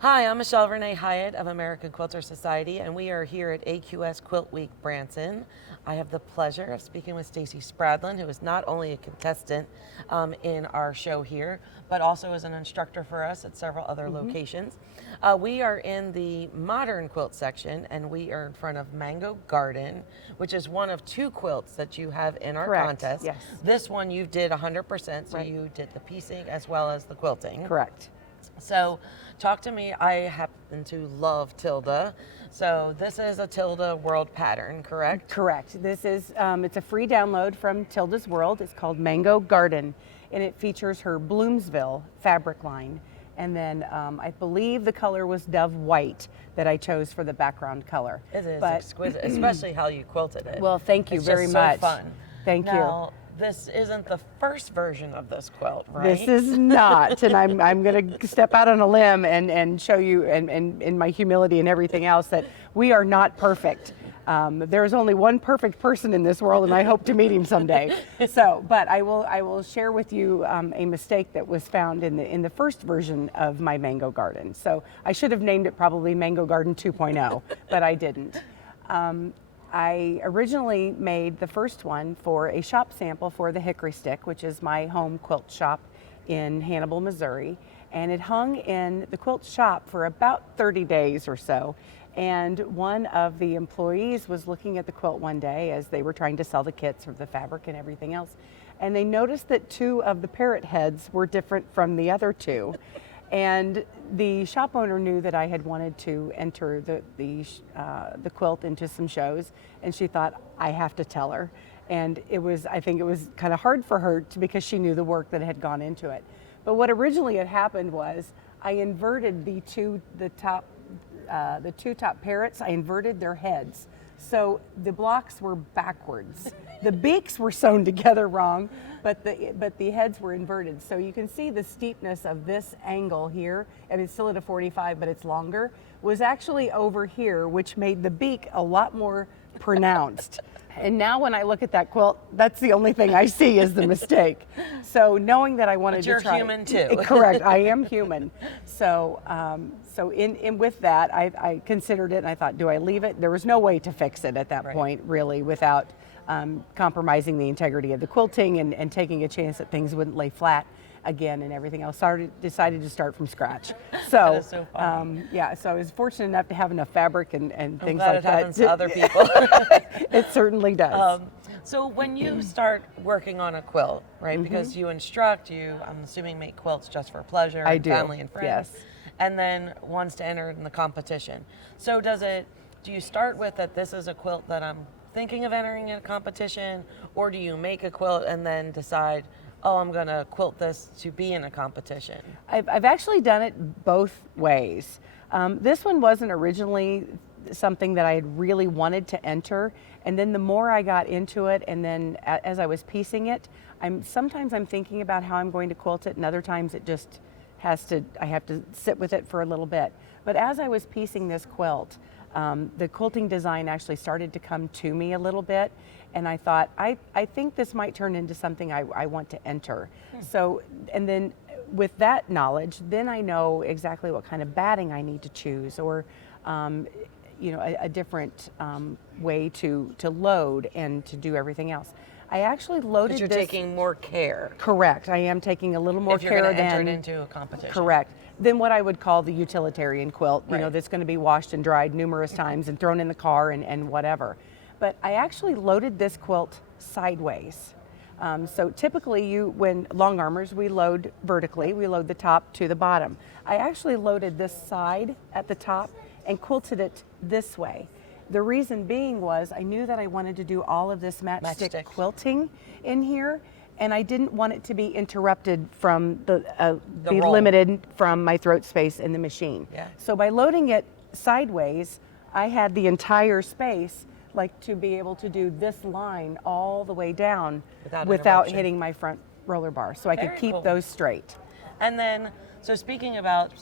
Hi, I'm Michelle Renee Hiatt of American Quilter Society, and we are here at AQS QuiltWeek Branson. I have the pleasure of speaking with Stacie Spradlin, who is not only a contestant in our show here, but also is an instructor for us at several other locations. We are in the Modern Quilt section, and we are in front of Mango Garden, which is one of two quilts that you have in our contest. Yes. This one you did 100%, so Right. you did the piecing as well as the quilting. Correct. So talk to me. I happen to love Tilda. So this is a Tilda World pattern, correct? Correct. This is, it's a free download from Tilda's World. It's called Mango Garden, and it features her Bloomsville fabric line. And then I believe the color was Dove White that I chose for the background color. It is exquisite, especially how you quilted it. Well, thank you it's very just much. So fun. Thank Now, this isn't the first version of this quilt, right? This is not, and I'm going to step out on a limb and show you, and in my humility and everything else, that we are not perfect. There is only one perfect person in this world, and I hope to meet him someday. So, but I will share with you a mistake that was found in the first version of my Mango Garden. So I should have named it probably Mango Garden 2.0, but I didn't. I originally made the first one for a shop sample for the Hickory Stick, which is my home quilt shop in Hannibal, Missouri. And it hung in the quilt shop for about 30 days or so. And one of the employees was looking at the quilt one day as they were trying to sell the kits of the fabric and everything else. And they noticed that two of the parrot heads were different from the other two. And the shop owner knew that I had wanted to enter the quilt into some shows, and she thought, I have to tell her. And I think it was kind of hard for her because she knew the work that had gone into it. But what originally had happened was I inverted the two top parrots. I inverted their heads, so the blocks were backwards. The beaks were sewn together wrong, but the heads were inverted. So you can see the steepness of this angle here, and it's still at a 45, but it's longer, was actually over here, which made the beak a lot more pronounced. And now when I look at that quilt, that's the only thing I see is the mistake. So knowing that I wanted to try. But you're human too. Correct, I am human. So with that, I considered it and I thought, do I leave it? There was no way to fix it at that point, really, without compromising the integrity of the quilting and taking a chance that things wouldn't lay flat again and everything else. So I decided to start from scratch. So, that is so funny. yeah, so I was fortunate enough to have enough fabric and things glad like it that. happens to other people. It certainly does. So when you start working on a quilt, right, because you instruct, I'm assuming make quilts just for pleasure, I and do, family and friends, yes. and then wants to enter in the competition. So do you start with that this is a quilt that I'm thinking of entering in a competition, or do you make a quilt and then decide, oh, I'm gonna quilt this to be in a competition? I've actually done it both ways. This one wasn't originally something that I had really wanted to enter, and then the more I got into it, and then as I was piecing it, sometimes I'm thinking about how I'm going to quilt it, and other times it just I have to sit with it for a little bit. But as I was piecing this quilt, the quilting design actually started to come to me a little bit, and I thought, I think this might turn into something I want to enter. So, and then with that knowledge, then I know exactly what kind of batting I need to choose, or a different way to load and to do everything else. I actually loaded this. But you're taking more care. Correct. I am taking a little more if you're care going to than enter it into a competition. Correct. Than what I would call the utilitarian quilt, that's going to be washed and dried numerous times and thrown in the car and whatever. But I actually loaded this quilt sideways. So typically when long armors, we load vertically, we load the top to the bottom. I actually loaded this side at the top and quilted it this way. The reason being was I knew that I wanted to do all of this matchstick quilting in here, and I didn't want it to be interrupted from be limited from my throat space in the machine. Yeah. So by loading it sideways, I had the entire space to be able to do this line all the way down without hitting my front roller bar, so I could keep those straight. And then, so speaking about,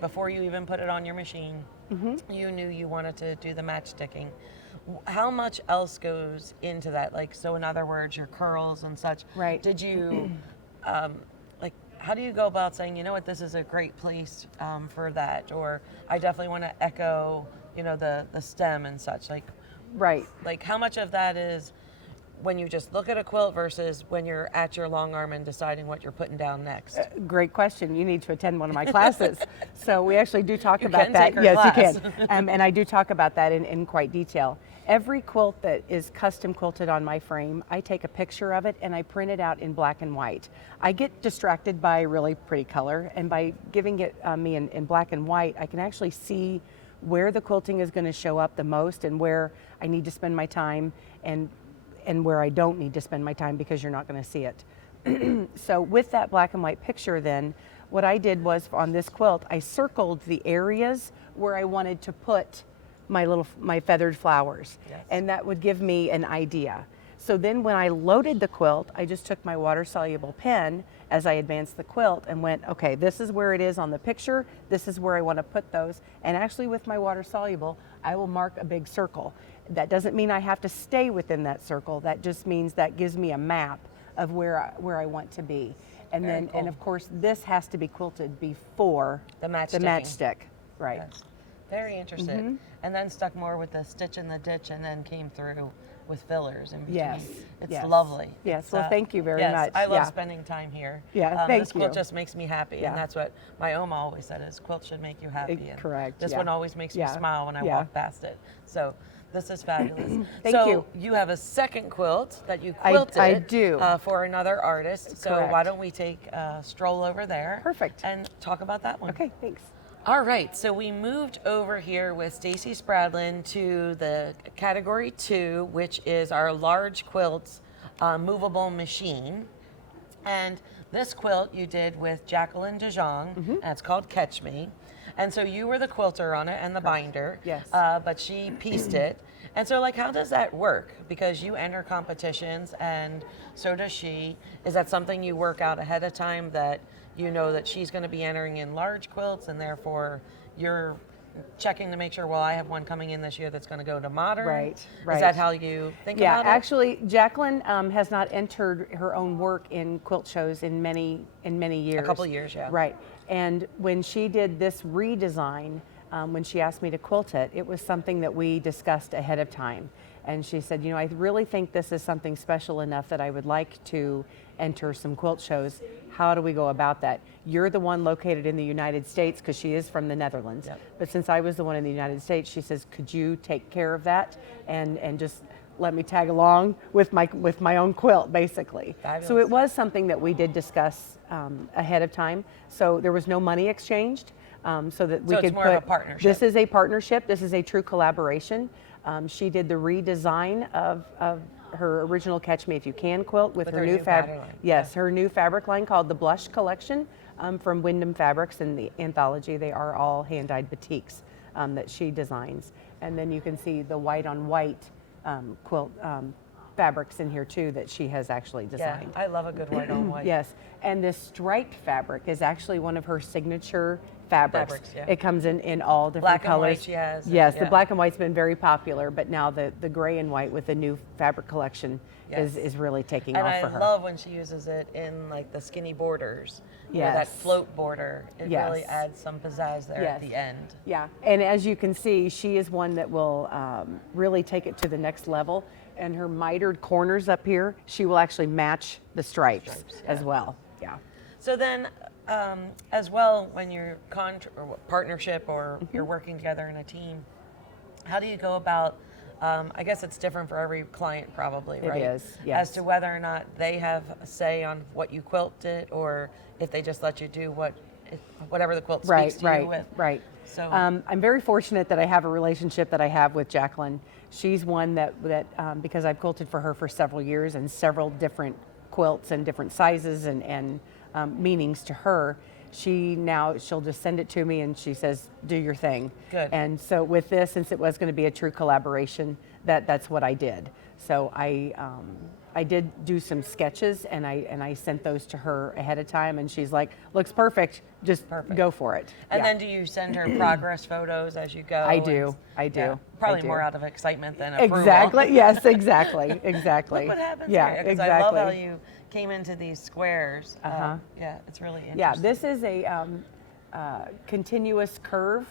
before you even put it on your machine, you knew you wanted to do the matchsticking. How much else goes into that? So in other words, your curls and such. Right. Did you how do you go about saying, you know what, this is a great place for that, or I definitely want to echo, you know, the stem and such, like, Right. like how much of that is when you just look at a quilt versus when you're at your long arm and deciding what you're putting down next? Great question. You need to attend one of my classes. So we actually do talk You about can that. take her Yes, class. you can. And I do talk about that in quite detail. Every quilt that is custom quilted on my frame, I take a picture of it and I print it out in black and white. I get distracted by really pretty color, and by giving it me in black and white, I can actually see where the quilting is going to show up the most and where I need to spend my time, and where I don't need to spend my time because you're not going to see it. So with that black and white picture then, what I did was on this quilt, I circled the areas where I wanted to put my feathered flowers. Yes. And that would give me an idea. So then when I loaded the quilt, I just took my water soluble pen as I advanced the quilt and went, okay, this is where it is on the picture, this is where I want to put those. And actually with my water soluble, I will mark a big circle. That doesn't mean I have to stay within that circle. That just means that gives me a map of where I want to be. And Very then, cool. and of course, this has to be quilted before The match the match stick. Right. Yes. Very interested. And then stuck more with the stitch in the ditch, and then came through with fillers in between. Yes. It's Yes. lovely. Yes. It's, Well, thank you very yes, much. I love Yeah. spending time here. Yeah, thank This quilt you. just makes me happy, Yeah. and that's what my Oma always said, is quilts should make you happy. And correct, This yeah. one always makes me Yeah. smile when I Yeah. walk past it. So this is fabulous. Thank so you. have a second quilt that you I quilted do. For another artist. So Correct. why don't we take a stroll over there? Perfect. And talk about that one. Okay, thanks. All right, so we moved over here with Stacie Spradlin to the category 2, which is our large quilts movable machine. And this quilt you did with Jacqueline de Jonge, and it's called Catch Me. And so you were the quilter on it and the binder, Yes. but she pieced it. And so, like, how does that work? Because you enter competitions, and so does she. Is that something you work out ahead of time, that you know that she's going to be entering in large quilts, and therefore you're checking to make sure, well, I have one coming in this year that's going to go to modern? Right, Is right. that how you think Yeah, about it? actually, Jacqueline has not entered her own work in quilt shows in many years. A couple years, yeah. Right. And when she did this redesign, when she asked me to quilt it, it was something that we discussed ahead of time. And she said, you know, I really think this is something special enough that I would like to enter some quilt shows. How do we go about that? You're the one located in the United States, because she is from the Netherlands. Yep. But since I was the one in the United States, she says, could you take care of that and just let me tag along with my own quilt, basically. Fabulous. So it was something that we did discuss ahead of time. So there was no money exchanged, so that we So could it's more put. of a partnership. This is a partnership. This is a true collaboration. She did the redesign of her original Catch Me If You Can quilt with her new pattern line. Yes, her new fabric line called the Blush collection from Wyndham Fabrics in the anthology. They are all hand-dyed batiks that she designs. And then you can see the white on white quilt fabrics in here too that she has actually Yeah, designed. I love a good white on white. Yes, and this striped fabric is actually one of her signature fabrics. Yeah. It comes in all different Black and colors. white she has, Yes, yeah. the black and white's been very popular, but now the gray and white with the new fabric collection Yes. is really taking And off I for her. love when she uses it in like the skinny borders, or that Yes. float border. It really Yes. adds some pizzazz there at Yes. the end. Yeah, and as you can see, she is one that will really take it to the next level. And her mitered corners up here, she will actually match the stripes, Stripes, as yeah. well. Yeah. So then, as well, when you're or partnership, or Mm-hmm. you're working together in a team, how do you go about? I guess it's different for every client, probably, It right? is, yes. As to whether or not they have a say on what you quilted, or if they just let you do whatever the quilt speaks to you with. Right. So I'm very fortunate that I have a relationship that I have with Jacqueline. She's one that because I've quilted for her for several years and several different quilts and different sizes and meanings to her. She'll just send it to me and she says, do your thing. Good. And so with this, since it was going to be a true collaboration, that's what I did. So I did do some sketches and I sent those to her ahead of time, and she's like, looks perfect, just Perfect. go for it. And Yeah. then do you send her progress photos as you go? I do. Yeah, I probably do. more out of excitement than approval. Exactly. Yes. Exactly. Exactly. Look what happens Yeah. here. 'Cause Exactly. I love how you came into these squares. Yeah, it's really interesting. Yeah, this is a continuous curve.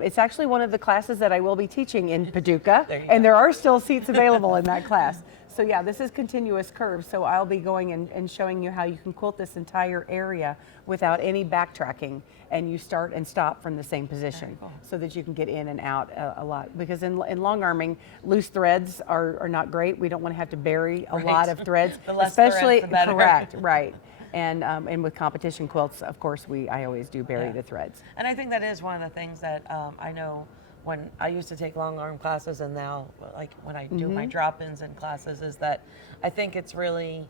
It's actually one of the classes that I will be teaching in Paducah, and there are still seats available in that class. So yeah, this is continuous curve. So I'll be going and showing you how you can quilt this entire area without any backtracking, and you start and stop from the same position, so that you can get in and out a lot. Because in long arming, loose threads are not great. We don't want to have to bury a lot of threads, The less especially threads, the better. correct, right. And with competition quilts, of course, I always do bury the threads. And I think that is one of the things that I know when I used to take long arm classes, and now like when I do my drop-ins in classes, is that I think it's really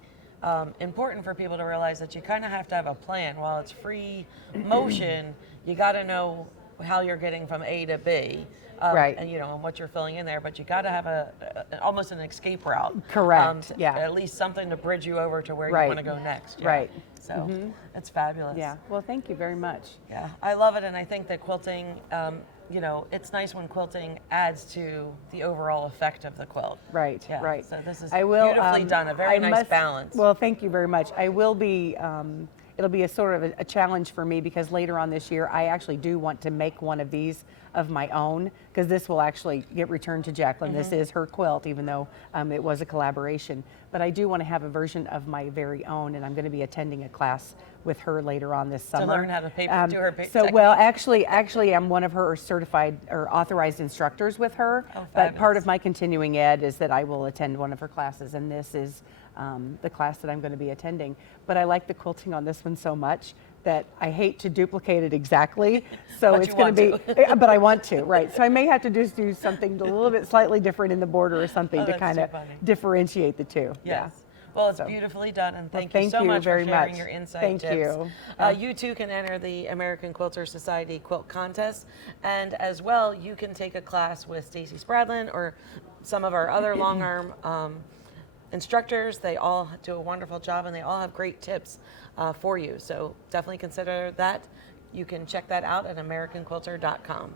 important for people to realize that you kind of have to have a plan. While it's free motion, you got to know how you're getting from A to B. Right. And and what you're filling in there, but you got to have almost an escape route. Correct. Yeah. At least something to bridge you over to where you want to go next. Yeah. Right. So it's fabulous. Yeah. Well, thank you very much. Yeah, I love it, and I think that quilting, it's nice when quilting adds to the overall effect of the quilt. Right. Yeah. Right. So this is beautifully done. A very nice balance. Well, thank you very much. I will be. It'll be a sort of a challenge for me, because later on this year, I actually do want to make one of these of my own, because this will actually get returned to Jacqueline. This is her quilt, even though it was a collaboration. But I do want to have a version of my very own, and I'm going to be attending a class with her later on this summer. To learn how to do her paper So, technique. well, actually, I'm one of her certified or authorized instructors with her. Oh, but part fabulous. of my continuing ed is that I will attend one of her classes, and this is the class that I'm going to be attending. But I like the quilting on this one so much that I hate to duplicate it exactly. So But it's you going to want be, but I want to, right? So I may have to just do something a little bit slightly different in the border or something to that's kind too of funny. differentiate the two. Yes. Well, it's beautifully done, and thank you thank so you much very for sharing much. your insight Thank tips. you. You too can enter the American Quilter Society Quilt Contest, and as well, you can take a class with Stacie Spradlin or some of our other long arm instructors. They all do a wonderful job, and they all have great tips for you. So definitely consider that. You can check that out at AmericanQuilter.com.